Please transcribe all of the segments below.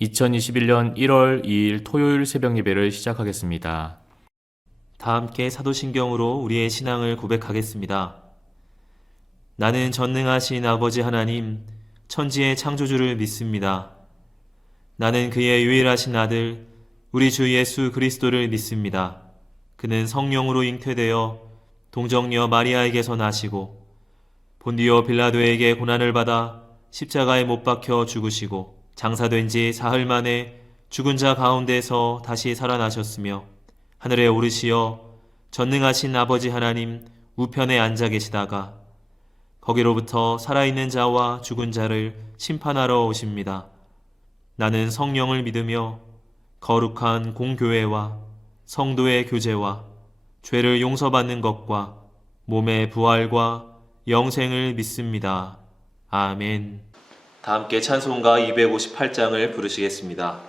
2021년 1월 2일 토요일 새벽 예배를 시작하겠습니다. 다 함께 사도신경으로 우리의 신앙을 고백하겠습니다. 나는 전능하신 아버지 하나님, 천지의 창조주를 믿습니다. 나는 그의 유일하신 아들, 우리 주 예수 그리스도를 믿습니다. 그는 성령으로 잉태되어 동정녀 마리아에게서 나시고 본디오 빌라도에게 고난을 받아 십자가에 못 박혀 죽으시고 장사된 지 사흘 만에 죽은 자 가운데서 다시 살아나셨으며 하늘에 오르시어 전능하신 아버지 하나님 우편에 앉아 계시다가 거기로부터 살아있는 자와 죽은 자를 심판하러 오십니다. 나는 성령을 믿으며 거룩한 공교회와 성도의 교제와 죄를 용서받는 것과 몸의 부활과 영생을 믿습니다. 아멘. 다 함께 찬송가 258장을 부르시겠습니다.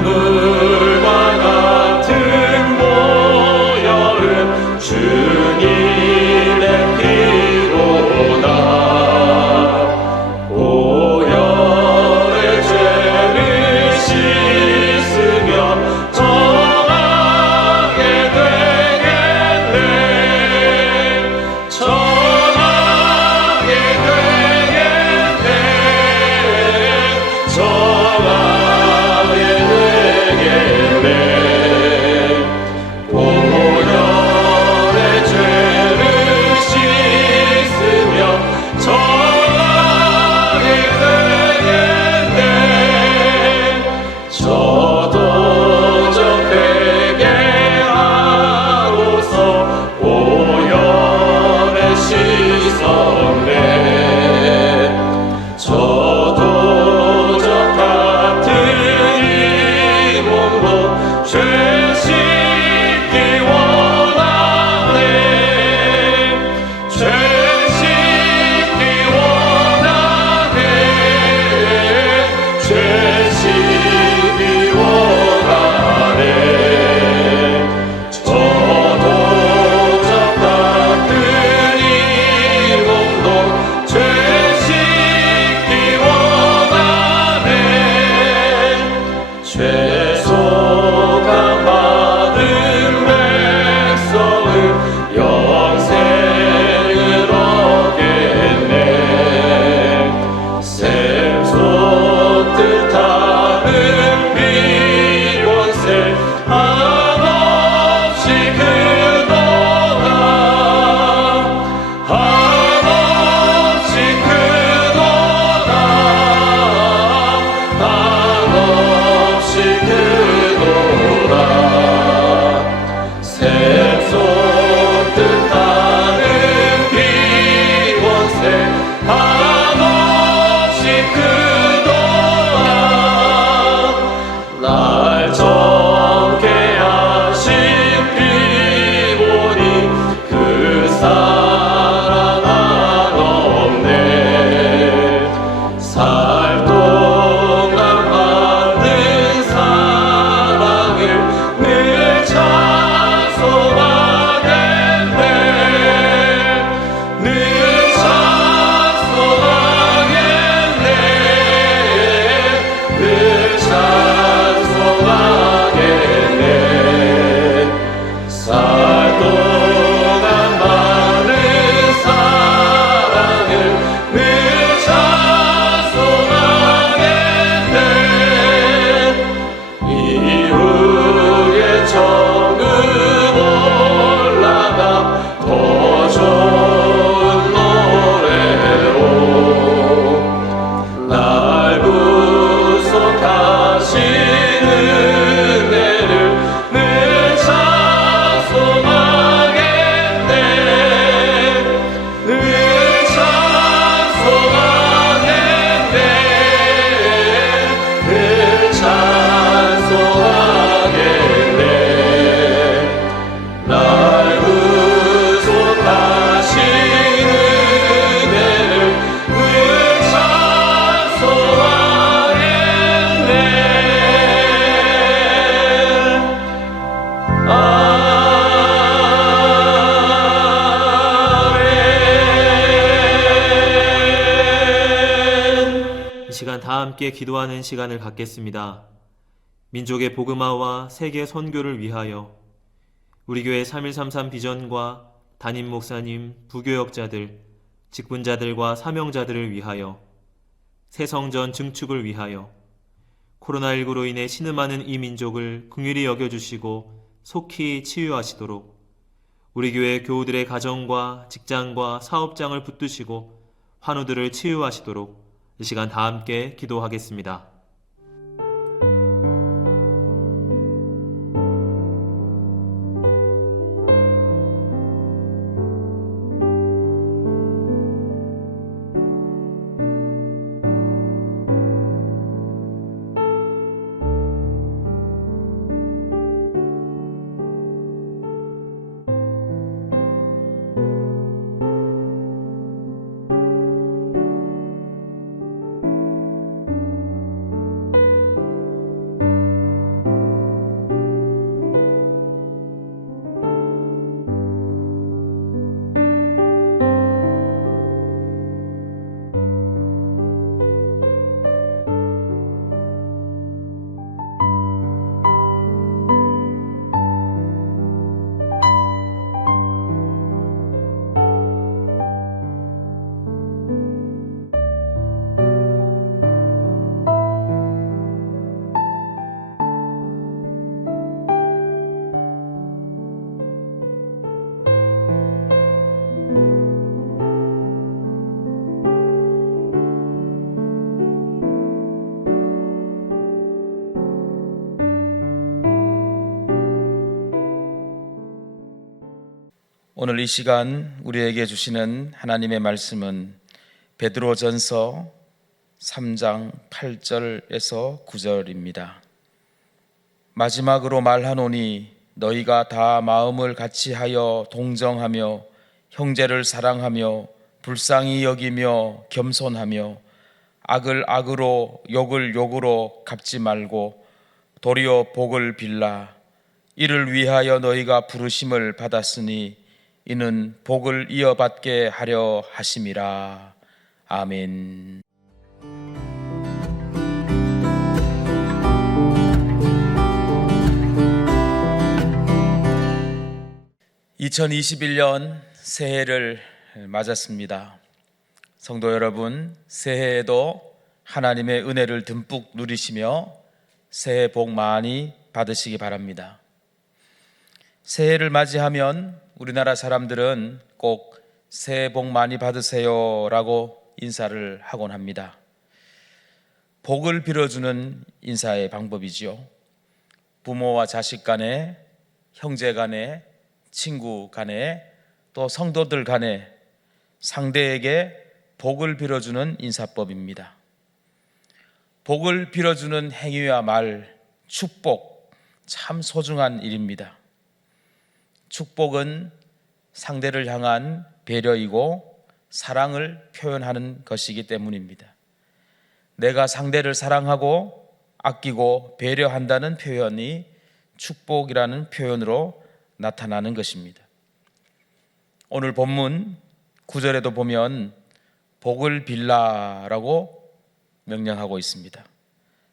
샘물과 같은 모여름 주님의 피로다. 오열의 죄를 씻으며 정하게 되겠네. 정하게 되겠네. 정하게 되겠네. 오열의 죄를 씻으며 정하게 되겠네. 저도 저 회개하고서 오열에 씻었네. 저도 저 같은 이 몸으로 죄 씻기 원하네. 죄 씻기 원하네. 죄 씻기 원하네. 저도 저 같은 이 몸도 죄 씻기 원하네. 죄 속한 다 함께 기도하는 시간을 갖겠습니다. 민족의 복음화와 세계 선교를 위하여 우리 교회 3133 비전과 담임 목사님, 부교역자들, 직분자들과 사명자들을 위하여 새성전 증축을 위하여 코로나19로 인해 신음하는 이 민족을 긍휼히 여겨주시고 속히 치유하시도록 우리 교회 교우들의 가정과 직장과 사업장을 붙드시고 환우들을 치유하시도록 이 시간 다 함께 기도하겠습니다. 오늘 이 시간 우리에게 주시는 하나님의 말씀은 베드로전서 3장 8절에서 9절입니다. 마지막으로 말하노니 너희가 다 마음을 같이하여 동정하며 형제를 사랑하며 불쌍히 여기며 겸손하며 악을 악으로 욕을 욕으로 갚지 말고 도리어 복을 빌라. 이를 위하여 너희가 부르심을 받았으니 이는 복을 이어받게 하려 하심이라. 아멘. (2021년) 새해를 맞았습니다. 성도 여러분, 새해에도 하나님의 은혜를 듬뿍 누리시며 새해 복 많이 받으시기 바랍니다. 새해를 맞이하면 우리나라 사람들은 꼭 새해 복 많이 받으세요 라고 인사를 하곤 합니다. 복을 빌어주는 인사의 방법이지요. 부모와 자식 간에, 형제 간에, 친구 간에, 또 성도들 간에 상대에게 복을 빌어주는 인사법입니다. 복을 빌어주는 행위와 말, 축복, 참 소중한 일입니다. 축복은 상대를 향한 배려이고 사랑을 표현하는 것이기 때문입니다. 내가 상대를 사랑하고 아끼고 배려한다는 표현이 축복이라는 표현으로 나타나는 것입니다. 오늘 본문 9절에도 보면 복을 빌라라고 명령하고 있습니다.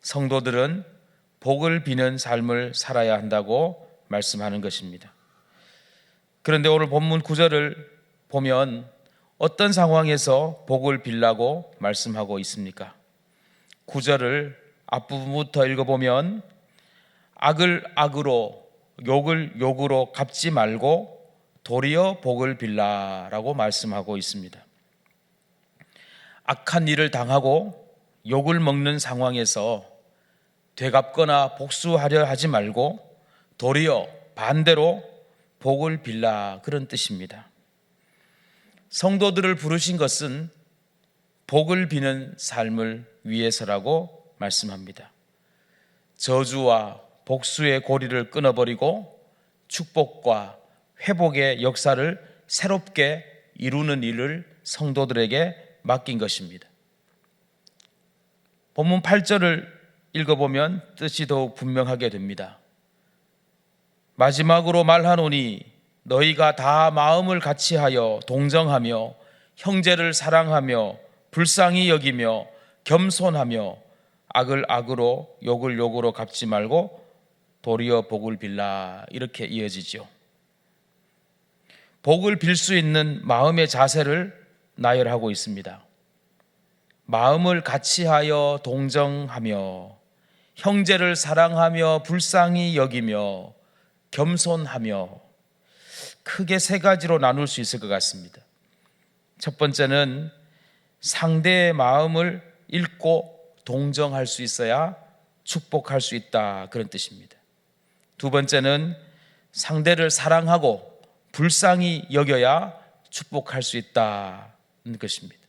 성도들은 복을 비는 삶을 살아야 한다고 말씀하는 것입니다. 그런데 오늘 본문 9절을 보면 어떤 상황에서 복을 빌라고 말씀하고 있습니까? 9절을 앞부분부터 읽어보면 악을 악으로 욕을 욕으로 갚지 말고 도리어 복을 빌라라고 말씀하고 있습니다. 악한 일을 당하고 욕을 먹는 상황에서 되갚거나 복수하려 하지 말고 도리어 반대로 복을 빌라, 그런 뜻입니다. 성도들을 부르신 것은 복을 비는 삶을 위해서라고 말씀합니다. 저주와 복수의 고리를 끊어버리고 축복과 회복의 역사를 새롭게 이루는 일을 성도들에게 맡긴 것입니다. 본문 8절을 읽어보면 뜻이 더욱 분명하게 됩니다. 마지막으로 말하노니 너희가 다 마음을 같이하여 동정하며 형제를 사랑하며 불쌍히 여기며 겸손하며 악을 악으로 욕을 욕으로 갚지 말고 도리어 복을 빌라, 이렇게 이어지죠. 복을 빌 수 있는 마음의 자세를 나열하고 있습니다. 마음을 같이하여 동정하며, 형제를 사랑하며 불쌍히 여기며, 겸손하며, 크게 세 가지로 나눌 수 있을 것 같습니다. 첫 번째는 상대의 마음을 읽고 동정할 수 있어야 축복할 수 있다, 그런 뜻입니다. 두 번째는 상대를 사랑하고 불쌍히 여겨야 축복할 수 있다는 것입니다.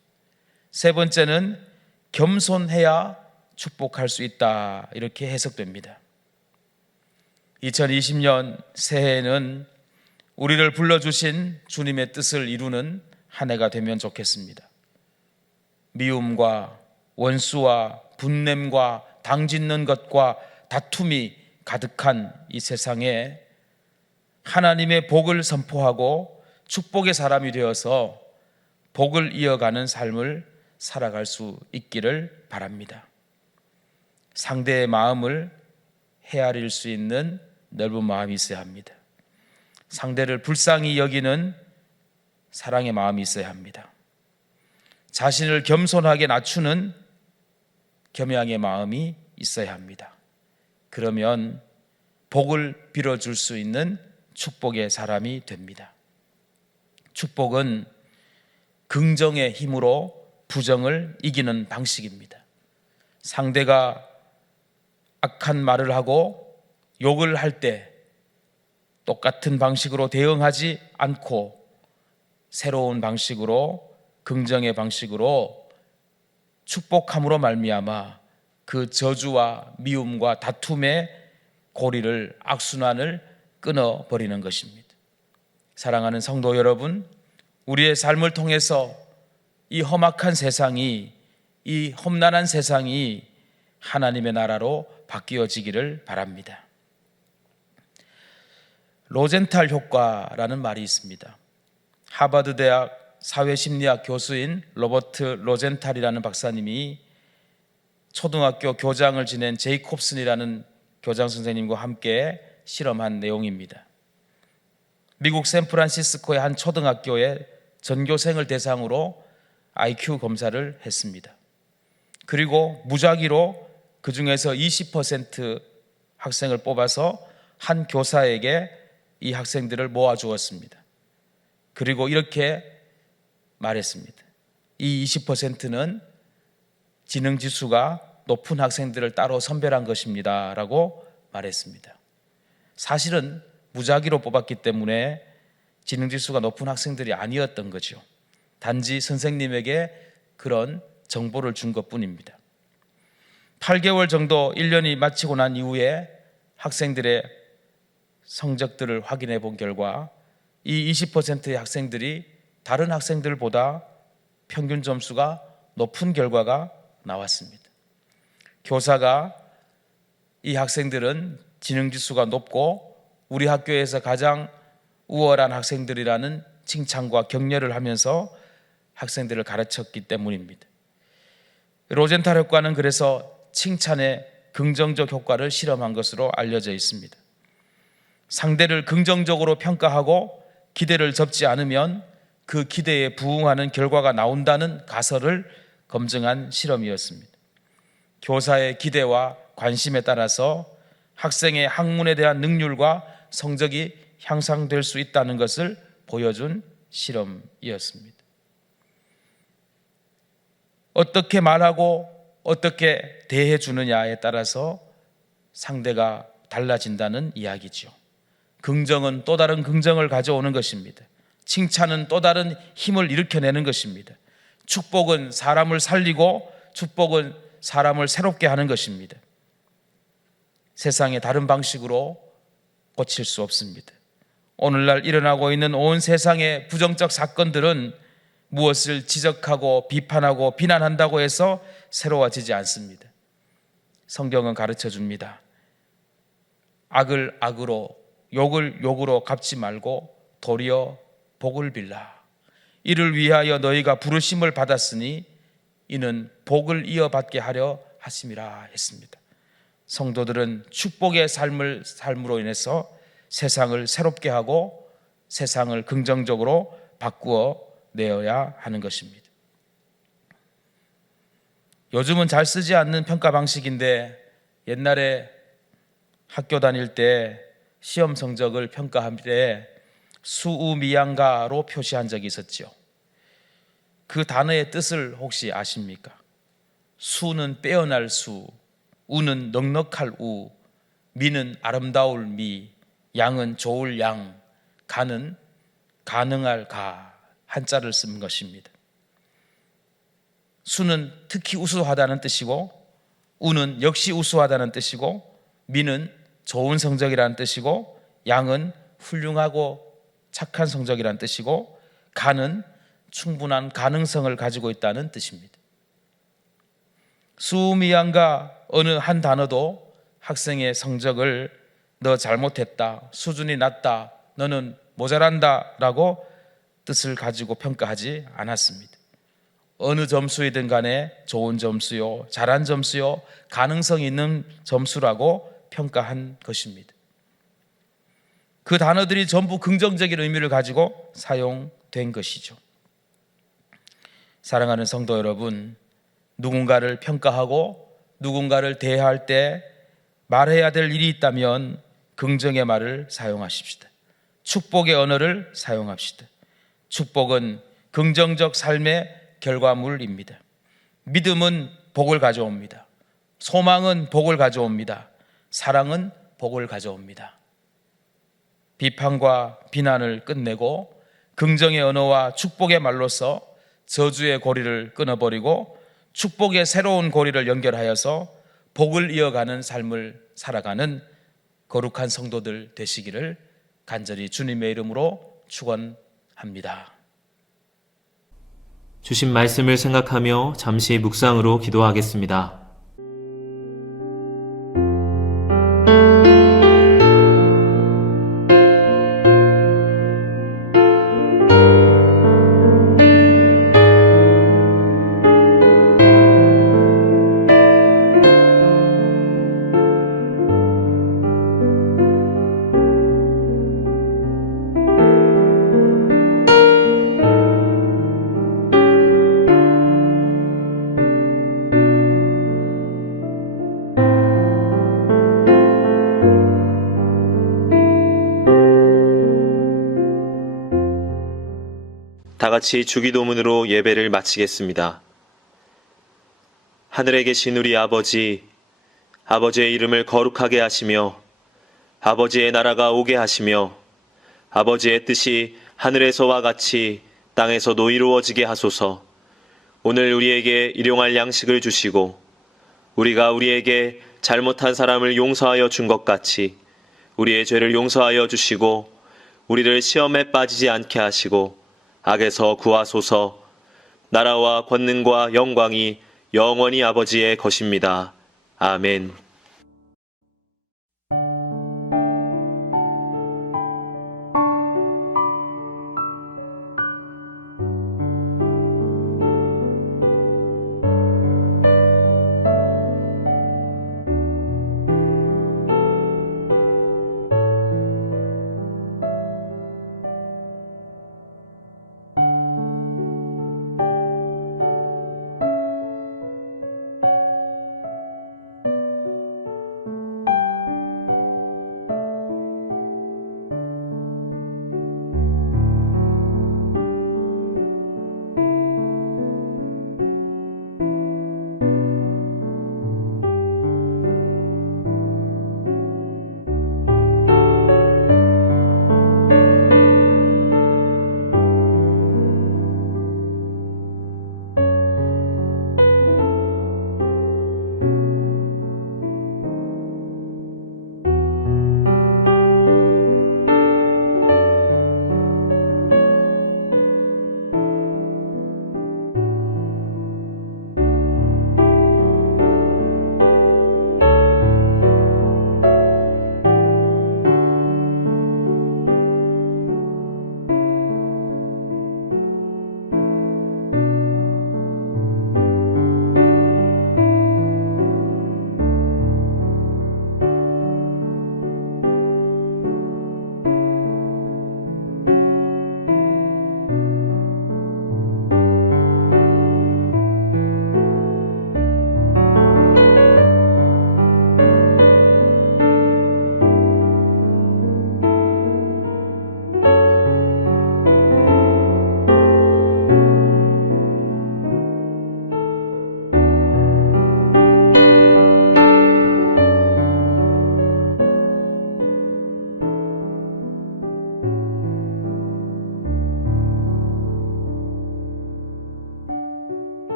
세 번째는 겸손해야 축복할 수 있다, 이렇게 해석됩니다. 2020년 새해에는 우리를 불러주신 주님의 뜻을 이루는 한 해가 되면 좋겠습니다. 미움과 원수와 분냄과 당짓는 것과 다툼이 가득한 이 세상에 하나님의 복을 선포하고 축복의 사람이 되어서 복을 이어가는 삶을 살아갈 수 있기를 바랍니다. 상대의 마음을 헤아릴 수 있는 넓은 마음이 있어야 합니다. 상대를 불쌍히 여기는 사랑의 마음이 있어야 합니다. 자신을 겸손하게 낮추는 겸양의 마음이 있어야 합니다. 그러면 복을 빌어줄 수 있는 축복의 사람이 됩니다. 축복은 긍정의 힘으로 부정을 이기는 방식입니다. 상대가 악한 말을 하고 욕을 할 때 똑같은 방식으로 대응하지 않고 새로운 방식으로, 긍정의 방식으로 축복함으로 말미암아 그 저주와 미움과 다툼의 고리를, 악순환을 끊어버리는 것입니다. 사랑하는 성도 여러분, 우리의 삶을 통해서 이 험악한 세상이, 이 험난한 세상이 하나님의 나라로 바뀌어지기를 바랍니다. 로젠탈 효과라는 말이 있습니다. 하버드 대학 사회심리학 교수인 로버트 로젠탈이라는 박사님이 초등학교 교장을 지낸 제이콥슨이라는 교장 선생님과 함께 실험한 내용입니다. 미국 샌프란시스코의 한 초등학교에 전교생을 대상으로 IQ 검사를 했습니다. 그리고 무작위로 그 중에서 20% 학생을 뽑아서 한 교사에게 이 학생들을 모아주었습니다. 그리고 이렇게 말했습니다. 이 20%는 지능지수가 높은 학생들을 따로 선별한 것입니다 라고 말했습니다. 사실은 무작위로 뽑았기 때문에 지능지수가 높은 학생들이 아니었던 거죠. 단지 선생님에게 그런 정보를 준 것뿐입니다. 8개월 정도 1년이 마치고 난 이후에 학생들의 성적들을 확인해 본 결과 이 20%의 학생들이 다른 학생들보다 평균 점수가 높은 결과가 나왔습니다. 교사가 이 학생들은 지능지수가 높고 우리 학교에서 가장 우월한 학생들이라는 칭찬과 격려를 하면서 학생들을 가르쳤기 때문입니다. 로젠탈 효과는 그래서 칭찬의 긍정적 효과를 실험한 것으로 알려져 있습니다. 상대를 긍정적으로 평가하고 기대를 접지 않으면 그 기대에 부응하는 결과가 나온다는 가설을 검증한 실험이었습니다. 교사의 기대와 관심에 따라서 학생의 학문에 대한 능률과 성적이 향상될 수 있다는 것을 보여준 실험이었습니다. 어떻게 말하고 어떻게 대해주느냐에 따라서 상대가 달라진다는 이야기죠. 긍정은 또 다른 긍정을 가져오는 것입니다. 칭찬은 또 다른 힘을 일으켜내는 것입니다. 축복은 사람을 살리고 축복은 사람을 새롭게 하는 것입니다. 세상에 다른 방식으로 고칠 수 없습니다. 오늘날 일어나고 있는 온 세상의 부정적 사건들은 무엇을 지적하고 비판하고 비난한다고 해서 새로워지지 않습니다. 성경은 가르쳐 줍니다. 악을 악으로, 욕을 욕으로 갚지 말고 도리어 복을 빌라. 이를 위하여 너희가 부르심을 받았으니 이는 복을 이어받게 하려 하심이라 했습니다. 성도들은 축복의 삶으로 인해서 세상을 새롭게 하고 세상을 긍정적으로 바꾸어 내어야 하는 것입니다. 요즘은 잘 쓰지 않는 평가 방식인데 옛날에 학교 다닐 때 시험 성적을 평가할 때 수우미양가로 표시한 적이 있었죠. 그 단어의 뜻을 혹시 아십니까? 수는 빼어날 수, 우는 넉넉할 우, 미는 아름다울 미, 양은 좋을 양, 가는 가능할 가, 한자를 쓴 것입니다. 수는 특히 우수하다는 뜻이고, 우는 역시 우수하다는 뜻이고, 미는 좋은 성적이라는 뜻이고, 양은 훌륭하고 착한 성적이라는 뜻이고, 가는 충분한 가능성을 가지고 있다는 뜻입니다. 수미양가 어느 한 단어도 학생의 성적을 너 잘못했다, 수준이 낮다, 너는 모자란다 라고 뜻을 가지고 평가하지 않았습니다. 어느 점수이든 간에 좋은 점수요, 잘한 점수요, 가능성 있는 점수라고 평가한 것입니다. 그 단어들이 전부 긍정적인 의미를 가지고 사용된 것이죠. 사랑하는 성도 여러분, 누군가를 평가하고 누군가를 대할 때 말해야 될 일이 있다면 긍정의 말을 사용하십시다. 축복의 언어를 사용합시다. 축복은 긍정적 삶의 결과물입니다. 믿음은 복을 가져옵니다. 소망은 복을 가져옵니다. 사랑은 복을 가져옵니다. 비판과 비난을 끝내고 긍정의 언어와 축복의 말로서 저주의 고리를 끊어버리고 축복의 새로운 고리를 연결하여서 복을 이어가는 삶을 살아가는 거룩한 성도들 되시기를 간절히 주님의 이름으로 축원합니다. 주신 말씀을 생각하며 잠시 묵상으로 기도하겠습니다. 다 같이 주기도문으로 예배를 마치겠습니다. 하늘에 계신 우리 아버지, 아버지의 이름을 거룩하게 하시며 아버지의 나라가 오게 하시며 아버지의 뜻이 하늘에서와 같이 땅에서도 이루어지게 하소서. 오늘 우리에게 일용할 양식을 주시고 우리가 우리에게 잘못한 사람을 용서하여 준 것 같이 우리의 죄를 용서하여 주시고 우리를 시험에 빠지지 않게 하시고 악에서 구하소서. 나라와 권능과 영광이 영원히 아버지의 것입니다. 아멘.